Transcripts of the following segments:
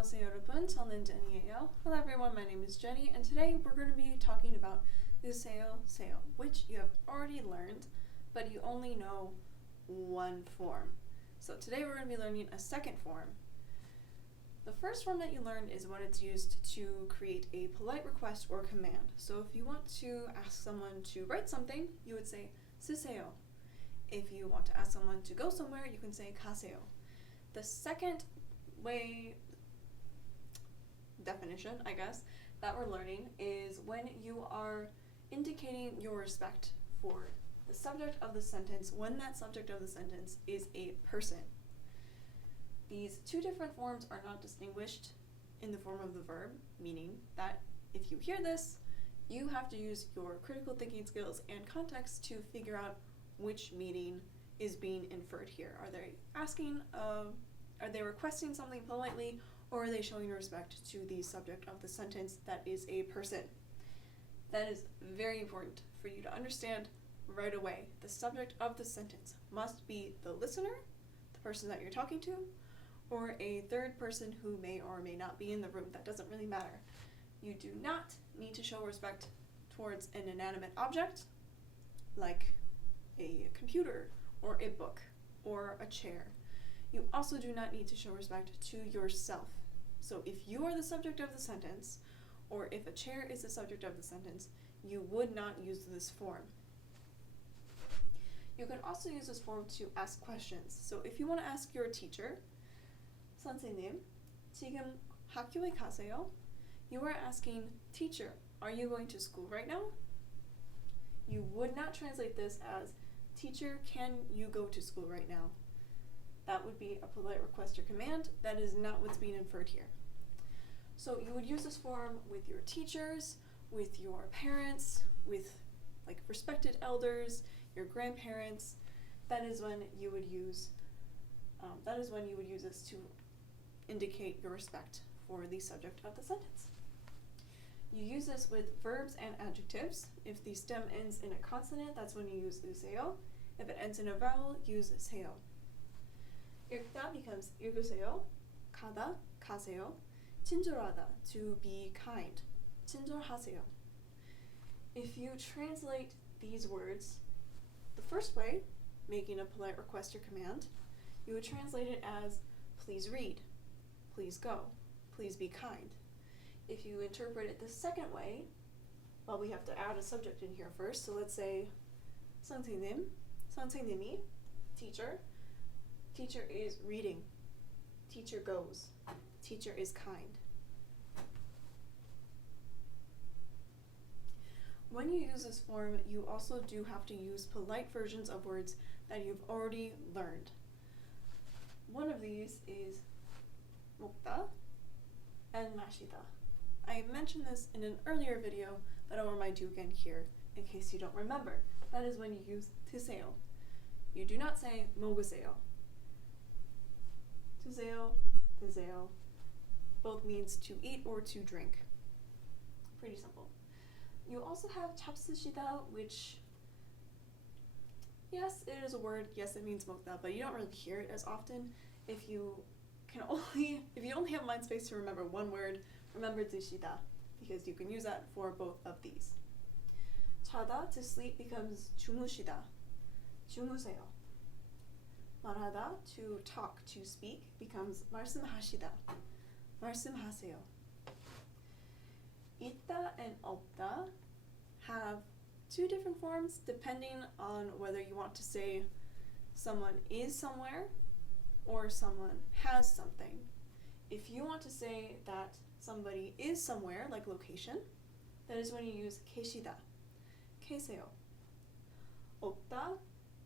안녕하세요 여러분, 저는 Jenny예요. Hello everyone, my name is Jenny, and today we're going to be talking about 으세요, 세요, which you have already learned, but you only know one form. So today we're going to be learning a second form. The first form that you learned is when it's used to create a polite request or command. So if you want to ask someone to write something, you would say 쓰세요. If you want to ask someone to go somewhere, you can say 가세요. The second definition, I guess, that we're learning is when you are indicating your respect for the subject of the sentence when that subject of the sentence is a person. These two different forms are not distinguished in the form of the verb, meaning that if you hear this, you have to use your critical thinking skills and context to figure out which meaning is being inferred here. Are they requesting something politely, or are they showing respect to the subject of the sentence that is a person? That is very important for you to understand right away. The subject of the sentence must be the listener, the person that you're talking to, or a third person who may or may not be in the room. That doesn't really matter. You do not need to show respect towards an inanimate object like a computer or a book or a chair. You also do not need to show respect to yourself. So if you are the subject of the sentence, or if a chair is the subject of the sentence, you would not use this form. You can also use this form to ask questions. So if you want to ask your teacher, 선생님, 지금 학교에 가세요? You are asking, teacher, are you going to school right now? You would not translate this as, teacher, can you go to school right now? That would be a polite request or command. That is not what's being inferred here. So you would use this form with your teachers, with your parents, with respected elders, your grandparents. That is when you would use this to indicate your respect for the subject of the sentence. You use this with verbs and adjectives. If the stem ends in a consonant, that's when you use 으세요. If it ends in a vowel, use 세요. 읽다 becomes 읽으세요, 가다, 가세요, 친절하다, to be kind, 친절하세요. If you translate these words the first way, making a polite request or command, you would translate it as please read, please go, please be kind. If you interpret it the second way, well, we have to add a subject in here first, so let's say 선생님, 선생님이, teacher. Teacher is reading. Teacher goes. Teacher is kind. When you use this form, you also do have to use polite versions of words that you've already learned. One of these is 먹다 and 마시다. I mentioned this in an earlier video, but I'll remind you again here in case you don't remember. That is when you use 드세요. You do not say 먹으세요. 드세요, 드세요. Both means to eat or to drink. Pretty simple. You also have 잡수시다, which, yes, it is a word. Yes, it means 먹다, but you don't really hear it as often. If you only have mind space to remember one word, remember 드시다, because you can use that for both of these. 자다, to sleep, becomes 주무시다, 주무세요. 말하다, to talk, to speak, becomes 말씀하시다, 말씀하세요. 있다 and 없다 have two different forms depending on whether you want to say someone is somewhere or someone has something. If you want to say that somebody is somewhere, like location, that is when you use 계시다, 계세요. 없다,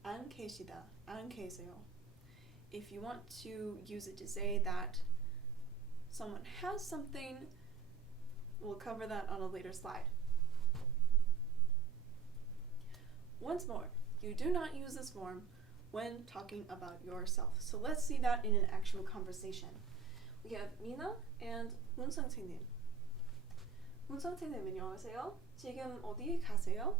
안 계시다, 안 계세요. If you want to use it to say that someone has something, we'll cover that on a later slide. Once more, you do not use this form when talking about yourself. So let's see that in an actual conversation. We have Mina and 문선생님. 문선생님, 안녕하세요. 지금 어디 가세요?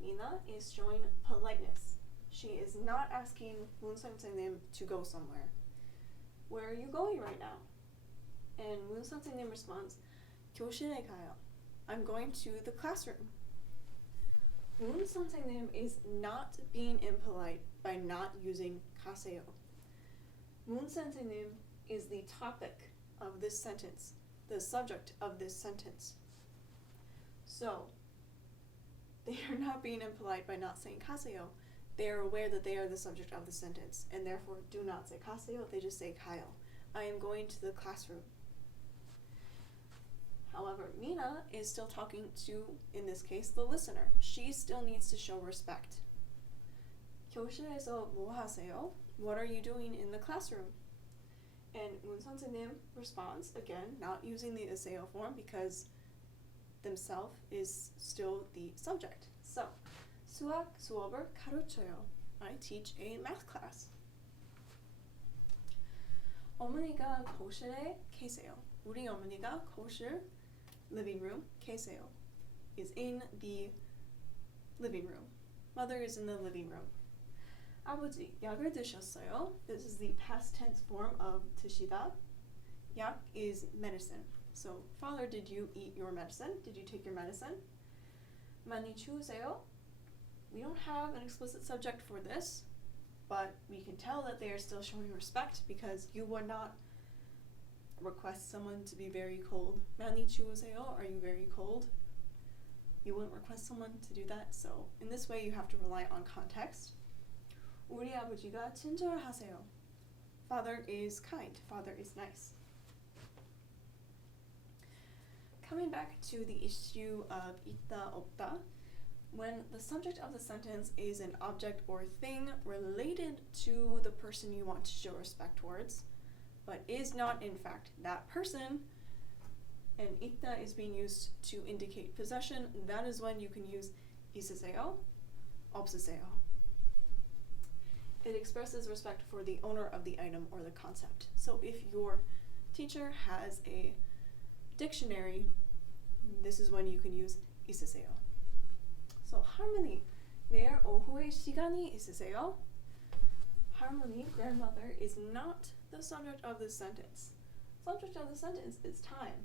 Mina is showing politeness. She is not asking 문선생님 to go somewhere. Where are you going right now? And 문 선생님 responds, 교실에 가요. I'm going to the classroom. 문 선생님 is not being impolite by not using 가세요. 문 선생님 is the topic of this sentence, the subject of this sentence. So, they are not being impolite by not saying 가세요. They are aware that they are the subject of the sentence, and therefore do not say 가세요, they just say 가요. I am going to the classroom. However, Mina is still talking to, in this case, the listener. She still needs to show respect. 교실에서 뭐 하세요? What are you doing in the classroom? And 문 선생님 responds, again, not using the 으세요 form because themselves is still the subject. So, 수학 수업을 가르쳐요. I teach a math class. 어머니가 거실에 계세요. 우리 어머니가 거실, living room, 계세요, is in the living room. Mother is in the living room. 아버지, 약을 드셨어요? This is the past tense form of 드시다. 약 is medicine. So, father, did you eat your medicine? Did you take your medicine? 많이 추우세요? We don't have an explicit subject for this, but we can tell that they are still showing respect because you would not request someone to be very cold. 많이 추우세요? Are you very cold? You wouldn't request someone to do that, so in this way you have to rely on context. 우리 아버지가 친절하세요. Father is kind. Father is nice. Coming back to the issue of 있다, 없다, when the subject of the sentence is an object or thing related to the person you want to show respect towards, but is not in fact that person, and 있다 is being used to indicate possession, that is when you can use 있으세요, 없으세요. It expresses respect for the owner of the item or the concept. So if your teacher has a dictionary, this is when you can use 있으세요. So harmony, 내일 오후에 시간이 있으세요? Harmony, grandmother, is not the subject of this sentence. Subject of the sentence is time,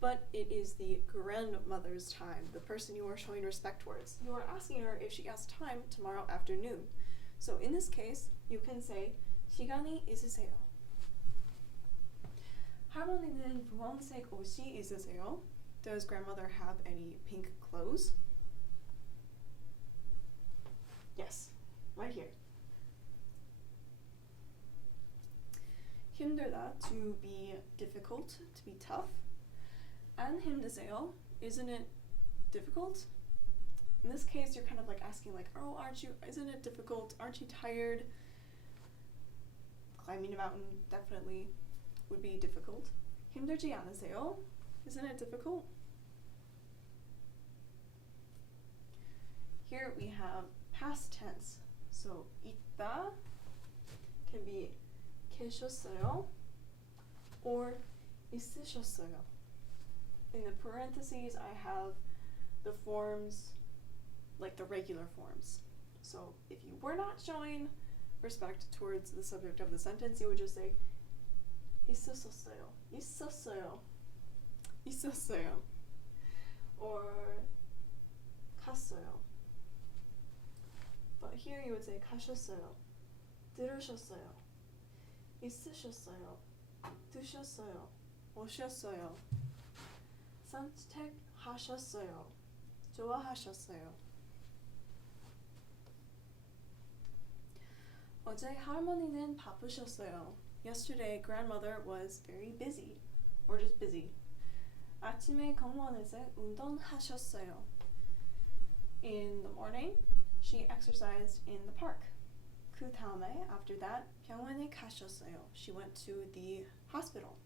but it is the grandmother's time, the person you are showing respect towards. You are asking her if she has time tomorrow afternoon. So in this case, you can say 시간이 있으세요. 할머니는 분홍색 옷이 있으세요? Does grandmother have any pink clothes? Yes, right here. 힘들다, to be difficult, to be tough. 안 힘드세요? Isn't it difficult? In this case, you're kind of like asking like, oh, isn't it difficult? Aren't you tired? Climbing a mountain definitely would be difficult. 힘들지 않으세요? Isn't it difficult? Here we have past tense. So 있다 can be 계셨어요 or 있으셨어요. In the parentheses, I have the forms, like the regular forms. So if you were not showing respect towards the subject of the sentence, you would just say 있었어요, 있었어요, 있었어요, or 갔어요. But here you would say 가셨어요, 들으셨어요, 있으셨어요, 드셨어요, 오셨어요, 선택하셨어요, 좋아하셨어요. 어제 할머니는 바쁘셨어요. Yesterday, grandmother was very busy, or just busy. 아침에 공원에서 운동하셨어요. In the morning, she exercised in the park. 그 다음에, after that, 병원에 가셨어요. She went to the hospital.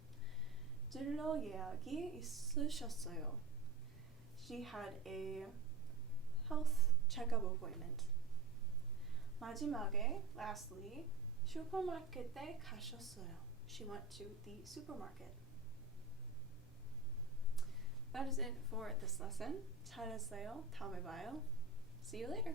진료 예약이 있으셨어요. She had a health checkup appointment. 마지막에, lastly, 슈퍼마켓에 가셨어요. She went to the supermarket. That is it for this lesson. 잘했어요. 다음에 봐요. See you later.